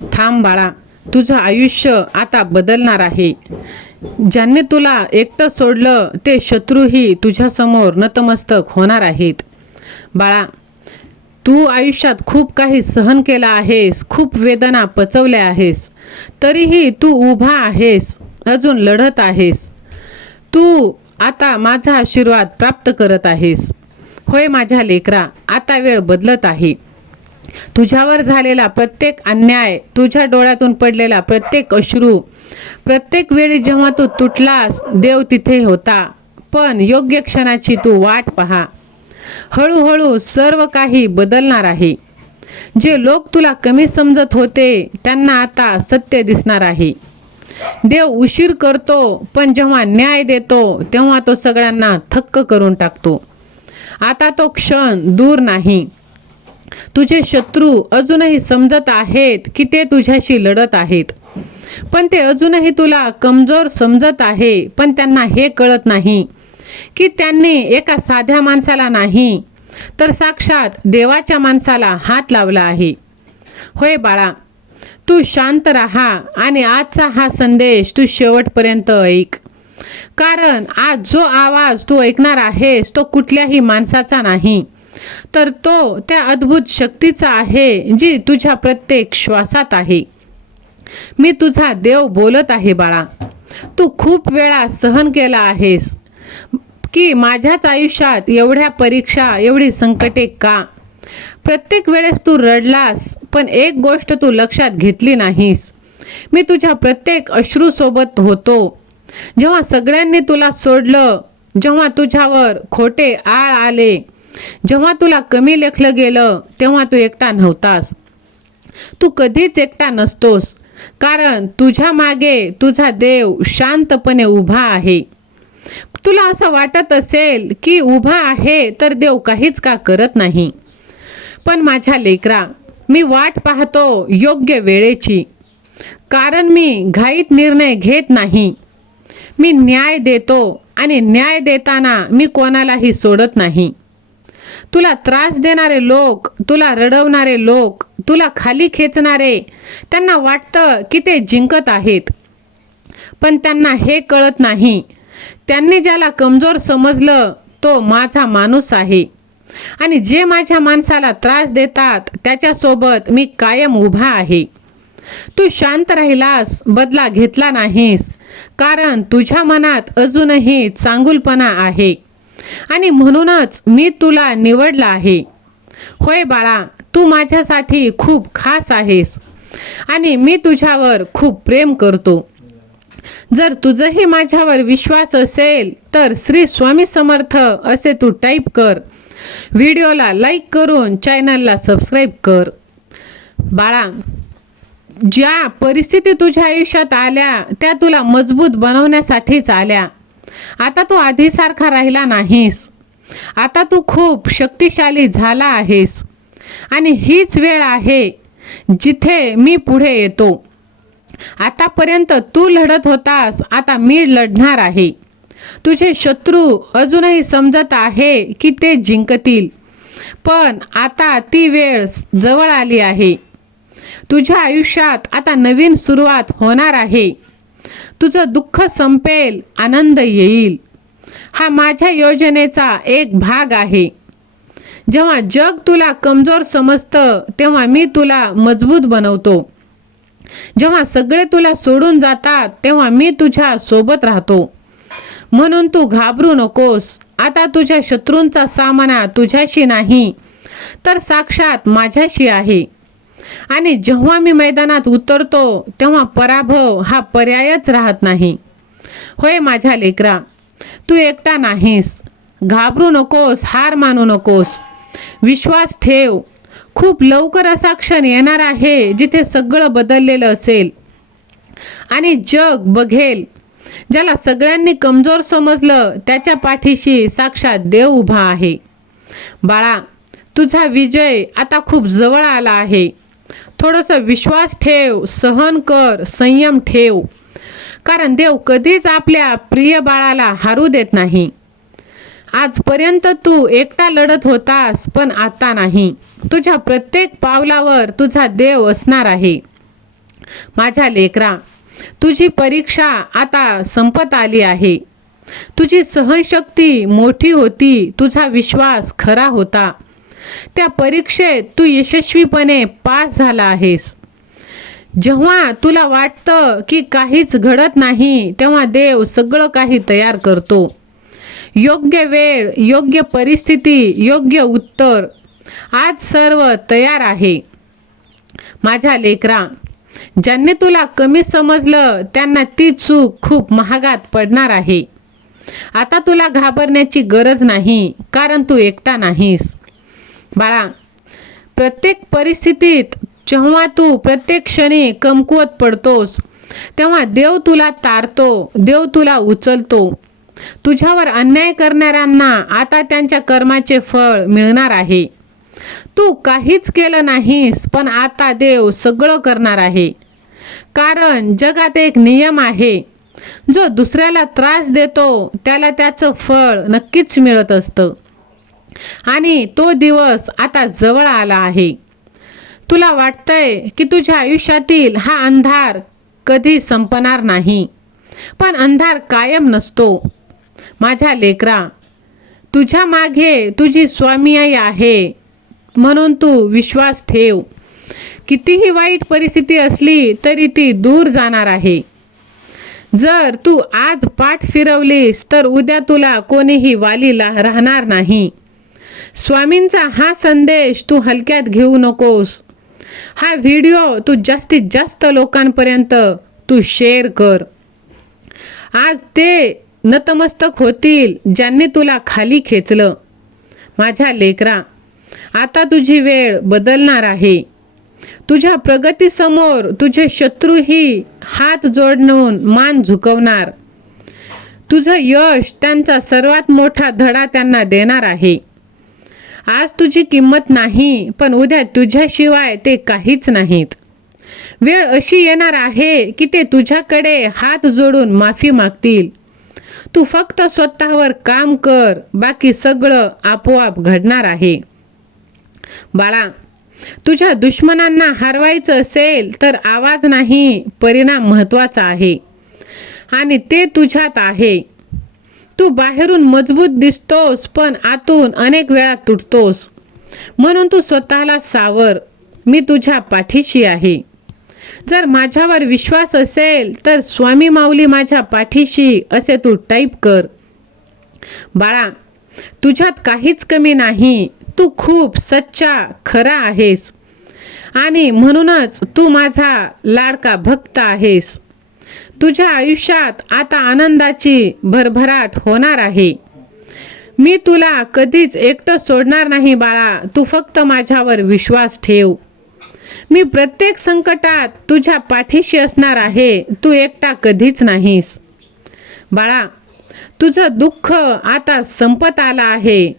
थांब बाळा, तुझं आयुष्य आता बदलणार आहे. ज्यांनी तुला एकटं सोडलं ते शत्रूही तुझ्यासमोर नतमस्तक होणार आहेत. बाळा, तू आयुष्यात खूप काही सहन केलं आहेस, खूप वेदना पचवल्या आहेस, तरीही तू उभा आहेस, अजून लढत आहेस. तू आता माझा आशीर्वाद प्राप्त करत आहेस. होय माझ्या लेकरा, आता वेळ बदलत आहे. तुझ्यावर झालेला प्रत्येक अन्याय, तुझ्या डोळ्यातून पडलेला प्रत्येक अश्रू, प्रत्येक वेळी जेव्हा तू तुटलास देव तिथे होता. पण योग्य क्षणाची तू वाट पहा. हळूहळू सर्व काही बदलणार आहे. जे लोक तुला कमी समजत होते त्यांना आता सत्य दिसणार आहे. देव उशीर करतो, पण जेव्हा न्याय देतो तेव्हा तो सगळ्यांना थक्क करून टाकतो. आता तो क्षण दूर नाही. तुझे शत्रू अजूनही समजत आहेत की ते तुझ्याशी लढत आहेत, पण ते अजूनही तुला कमजोर समजत आहे. पण त्यांना हे कळत नाही की त्यांनी एका साध्या माणसाला नाही तर साक्षात देवाच्या माणसाला हात लावला आहे. होय बाळा, तू शांत राहा आणि आजचा हा संदेश तू शेवटपर्यंत ऐक. कारण आज जो आवाज तू ऐकणार आहेस तो कुठल्याही माणसाचा नाही, तर तो त्या अद्भुत शक्तीचा आहे जी तुझ्या प्रत्येक श्वासात आहे. मी तुझा देव बोलत आहे बाळा. तू खूप वेळा सहन केला आहेस की माझ्याच आयुष्यात एवढ्या परीक्षा, एवढी संकटे का? प्रत्येक वेळेस तू रडलास, पण एक गोष्ट तू लक्षात घेतली नाहीस. मी तुझ्या प्रत्येक अश्रूसोबत होतो. जेव्हा सगळ्यांनी तुला सोडलं, जेव्हा तुझ्यावर खोटे आळ आले, जेव्हा तुला कमी लेखलं गेलं, तेव्हा तू एकटा नव्हतास. तू कधीच एकटा नसतोस, कारण तुझ्या मागे तुझा देव शांतपणे उभा आहे. तुला असं वाटत असेल की उभा आहे तर देव काहीच का करत नाही. पण माझ्या लेकरा, मी वाट पाहतो योग्य वेळेची. कारण मी घाईत निर्णय घेत नाही. मी न्याय देतो आणि न्याय देताना मी कोणालाही सोडत नाही. तुला त्रास देणारे लोक, तुला रडवणारे लोक, तुला खाली खेचणारे, त्यांना वाटतं की ते जिंकत आहेत, पण त्यांना हे कळत नाही. त्यांनी ज्याला कमजोर समजलं तो माझा माणूस आहे, आणि जे माझ्या माणसाला त्रास देतात त्याच्यासोबत मी कायम उभा आहे. तू शांत राहिलास, बदला घेतला नाहीस, कारण तुझ्या मनात अजूनही चांगुलपणा आहे, आणि म्हणूनच मी तुला निवडलं आहे. होय बाळा, तू माझ्यासाठी खूप खास आहेस आणि मी तुझ्यावर खूप प्रेम करतो. जर तुझंही माझ्यावर विश्वास असेल तर श्री स्वामी समर्थ असे तू टाईप कर. व्हिडिओला लाईक करून चॅनलला सबस्क्राईब कर. बाळा, ज्या परिस्थिती तुझ्या आयुष्यात आल्या त्या तुला मजबूत बनवण्यासाठीच आल्या. आता तू आधीसारखा राहिला नाहीस. आता तू खूप शक्तिशाली झाला आहेस, आणि हीच वेळ आहे जिथे मी पुढे येतो. आतापर्यंत तू लढत होतास, आता मी लढणार आहे. तुझे शत्रू अजूनही समजत आहे की ते जिंकतील, पण आता ती वेळ जवळ आली आहे. तुझ्या आयुष्यात आता नवीन सुरुवात होणार आहे. तुझं दुःख संपेल, आनंद येईल. हा माझ्या योजनेचा एक भाग आहे. जेव्हा जग तुला कमजोर समजतं तेव्हा मी तुला मजबूत बनवतो. जेव्हा सगळे तुला सोडून जातात तेव्हा मी तुझ्या सोबत राहतो. म्हणून तू घाबरू नकोस. आता तुझ्या शत्रूंचा सामना तुझ्याशी नाही तर साक्षात माझ्याशी आहे. आणि जेव्हा मी मैदानात उतरतो तेव्हा पराभव हा पर्यायच राहत नाही. होय माझ्या लेकरा, तू एकटा नाहीस. घाबरू नकोस, हार मानू नकोस. विश्वास ठेव. खूप लवकर असा क्षण येणार आहे जिथे सगळं बदललेलं असेल आणि जग बघेल ज्याला सगळ्यांनी कमजोर समजलं त्याच्या पाठीशी साक्षात देव उभा आहे. बाळा, तुझा विजय आता खूप जवळ आला आहे. थोडंसं विश्वास ठेव, सहन कर, संयम ठेव, कारण देव कधीच आपल्या प्रिय बाळाला हारू देत नाही. आजपर्यंत तू एकटा लढत होतास, पण आता नाही. तुझ्या प्रत्येक पावलावर तुझा देव असणार आहे. माझ्या लेकरा, तुझी परीक्षा आता संपत आली आहे. तुझी सहनशक्ती मोठी होती, तुझा विश्वास खरा होता. त्या परीक्षेत तू यशस्वीपणे पास झाला आहेस. जेव्हा तुला वाटतं की काहीच घडत नाही, तेव्हा देव सगळं काही तयार करतो. योग्य वेळ, योग्य परिस्थिती, योग्य उत्तर. आज सर्व तयार आहे. माझ्या लेकरा, ज्यांनी तुला कमी समजलं त्यांना ती चूक खूप महागात पडणार आहे. आता तुला घाबरण्याची गरज नाही, कारण तू एकटा नाहीस. बाळा, प्रत्येक परिस्थितीत जेव्हा तू प्रत्येक क्षणी कमकुवत पडतोस, तेव्हा देव तुला तारतो, देव तुला उचलतो. तुझ्यावर अन्याय करणाऱ्यांना आता त्यांच्या कर्माचे फळ मिळणार आहे. तू काहीच केलं नाहीस, पण आता देव सगळं करणार आहे. कारण जगात एक नियम आहे, जो दुसऱ्याला त्रास देतो त्याला त्याचं फळ नक्कीच मिळत असतं. आणि तो दिवस आता जवळ आला आहे. तुला वाटतंय की तुझ्या आयुष्यातील हा अंधार कधी संपणार नाही, पण अंधार कायम नसतो. माझ्या लेकरा, तुझ्या मागे तुझी स्वामी आई आहे, म्हणून तू विश्वास ठेव. कितीही वाईट परिस्थिती असली तरी ती दूर जाणार आहे. जर तू आज पाठ फिरवलीस तर उद्या तुला कोणीही वाली राहणार नाही. स्वामींचा हा संदेश तू हलक्यात घेऊ नकोस. हा व्हिडिओ तू जास्तीत जास्त लोकांपर्यंत तू शेअर कर. आज ते नतमस्तक होतील ज्यांनी तुला खाली खेचलं. माझ्या लेकरा, आता तुझी वेळ बदलणार आहे. तुझ्या प्रगतीसमोर तुझे शत्रूही हात जोडून मान झुकवणार. तुझं यश त्यांचा सर्वात मोठा धडा त्यांना देणार आहे. आज तुझी किंमत नाही, पण उद्या तुझ्याशिवाय ते काहीच नाहीत. वेळ अशी येणार आहे की ते तुझ्याकडे हात जोडून माफी मागतील. तू फक्त स्वतःवर काम कर, बाकी सगळं आपोआप घडणार आहे. बाळा, तुझ्या दुश्मनांना हरवायचं असेल तर आवाज नाही, परिणाम महत्त्वाचा आहे. आणि ते तुझ्यात आहे. तू बाहेरून मजबूत दिसतोस, पण आतून अनेक वेळा तुटतोस. म्हणून तू स्वतःला सावर. मी तुझ्या पाठीशी आहे. जर माझ्यावर विश्वास असेल तर स्वामी माऊली माझ्या पाठीशी असे तू टाईप कर. बाळा, तुझ्यात काहीच कमी नाही. तू खूप सच्चा, खरा आहेस. आणि म्हणूनच तू माझा लाडका भक्त आहेस. तुझ्या आयुष्यात आता आनंदाची भरभराट होणार आहे. मी तुला कधीच एकटं सोडणार नाही बाळा. तू फक्त माझ्यावर विश्वास ठेव. मी प्रत्येक संकटात तुझ्या पाठीशी असणार आहे. तू एकटा कधीच नाहीस. बाळा, तुझं दुःख आता संपत आलं आहे.